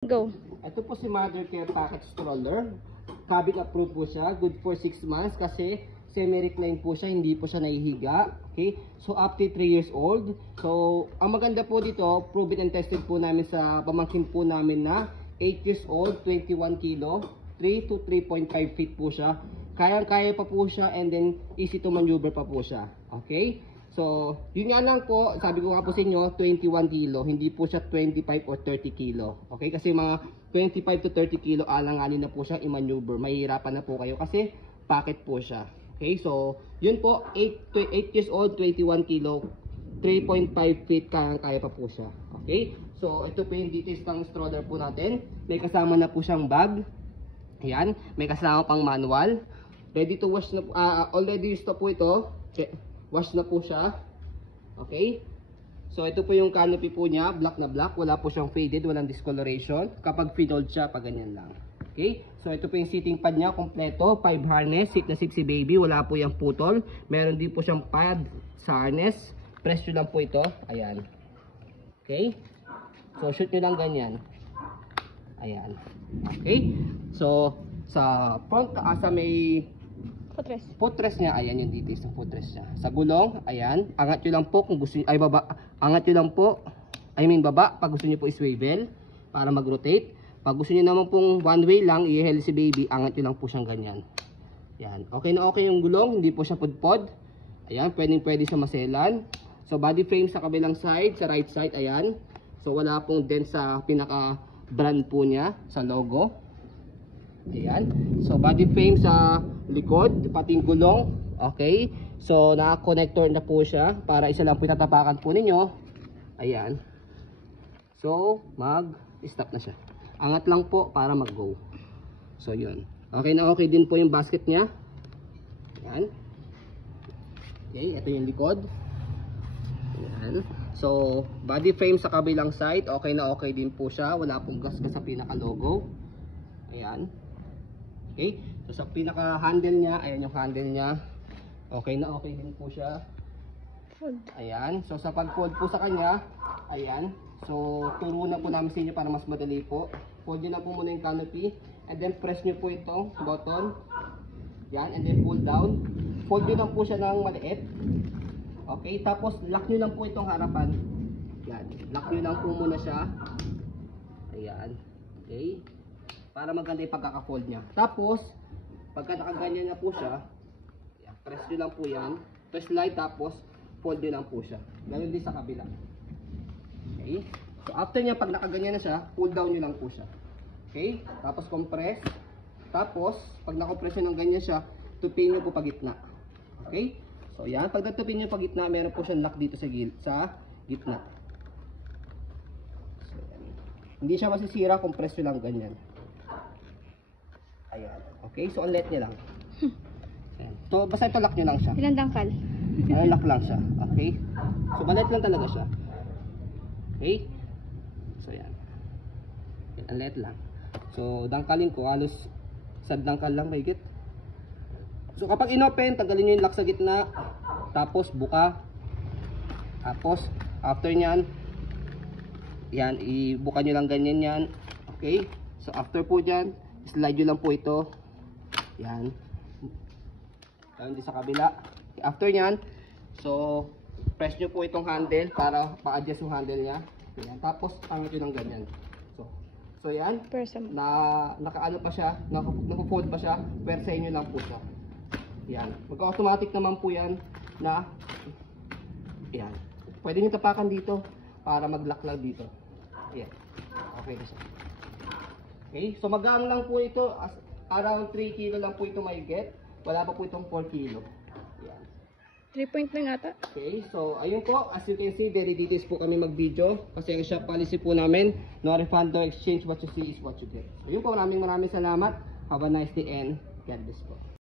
Go. Ito po si Mother Care Package Stroller. Cabin approved po siya. Good for 6 months kasi semi-recline po siya. Hindi po siya nahihiga. Okay? So, up to 3 years old. So, ang maganda po dito, proven and tested po namin sa pamangkin po namin na 8 years old, 21 kilo, 3 to 3.5 feet po siya. Kayang-kaya pa po siya and then easy to maneuver pa po siya. Okay? So, yun nga lang po, sabi ko nga po sa inyo, 21 kilo. Hindi po siya 25 or 30 kilo. Okay? Kasi mga 25 to 30 kilo, alanganin na po siya i-maneuver. Mahihirapan na po kayo kasi packet po siya. Okay? So, yun po, 8 years old, 21 kilo, 3.5 feet, kaya pa po siya. Okay? So, ito po yung details ng stroller po natin. May kasama na po siyang bag. Ayan. May kasama pang manual. Ready to wash na po. Already used na po ito. Okay. Wash na po siya. Okay? So, ito po yung canopy po niya. Black na black. Wala po siyang faded. Walang discoloration. Kapag finold siya, pag ganyan lang. Okay? So, ito po yung seating pad niya. Kompleto. 5 harness. Seat na seat si baby. Wala po yung putol. Meron din po siyang pad sa harness. Press nyo lang po ito. Ayan. Okay? So, shoot nyo lang ganyan. Ayan. Okay? So, sa front, sa may footrest niya, ayan yung details ng footrest niya. Sa gulong, ayan, angat nyo lang po kung gusto nyo, ay baba, angat nyo lang po, baba, pag gusto nyo po i-swivel, para mag-rotate. Pag gusto nyo naman pong one way lang, i-heli si baby, angat nyo lang po siyang ganyan. Ayan, okay na okay yung gulong, hindi po siya pudpod. Ayan, pwede siya maselan. So, body frame sa kabilang side, sa right side, ayan. So, wala pong dent sa pinaka-brand po niya, sa logo. Ayan. So, body frame sa likod, pati gulong. Okay. So, naka-connector na po siya para isa lang po itatapakan po ninyo. Ayan. So, mag-stop na siya. Angat lang po para mag-go. So, yun. Okay na okay din po yung basket niya. Ayan. Okay. Ito yung likod. Ayan. So, body frame sa kabilang side. Okay na okay din po siya. Wala pong gasgas sa pinaka-logo. Ayan. Okay, so sa pinaka-handle niya, ayan yung handle niya. Okay na okay din po siya. Ayan, so sa pag-fold po sa kanya, ayan. So, turo na po namin sa inyo para mas madali po. Fold nyo na po muna yung canopy. And then press nyo po itong button. Yan, and then pull down. Fold nyo lang po siya ng maliit. Okay, tapos lock nyo lang po itong harapan. Yan, lock nyo lang po muna siya. Ayan, okay. Para maganda yung pagkaka-fold niya. Tapos, pagka nakaganyan na po siya, press nyo lang po yan. Press slide, tapos fold nyo lang po siya. Ganun din sa kabila. Okay? So, after niya, pag nakaganyan na siya, pull down nyo lang po siya. Okay? Tapos, compress. Tapos, pag nakompress nyo ng ganyan siya, tupin nyo po pagitna. Okay? So, yan. Pag natupin nyo pagitna, meron po siyang lock dito sa gitna. So, yan. Hindi siya masisira, compress nyo lang ganyan. Ayan. Okay, so ulit niya lang. Ayan. So, basta ito lock nyo lang siya. Ilang dangkal? Ayan, lock lang siya. Okay. So, balit lang talaga siya. Okay. So, yan. Ayan, ulit lang. So, dangkalin ko. Halos sa dangkal lang may git. So, kapag inopen, tanggalin nyo yung lock sa gitna. Tapos, buka. Tapos, after nyan, yan, ibuka nyo lang ganyan yan. Okay. So, after po dyan, slide nyo lang po ito. Yan. Ganun din sa kabila. After nyan, so, press nyo po itong handle para pa-adjust yung handle nya. Yan. Tapos, angat nyo ng ganyan. So yan. Nakaano pa siya, naka-fold pa siya, persahin nyo lang po siya. Yan. Magka-automatic naman po yan na, yan. Pwede nyo tapakan dito para mag-lock lang dito. Yan. Okay na siya. Okay, so magang lang po ito, around 3 kilo lang po ito may get. Wala pa po itong 4 kilo. Yan. 3 point lang ata. Okay, so ayun po, as you can see, very details po kami mag-video. Kasi ang shop policy po namin, no refund, no exchange, what you see is what you get. So yun po, maraming salamat. Have a nice day and God bless po.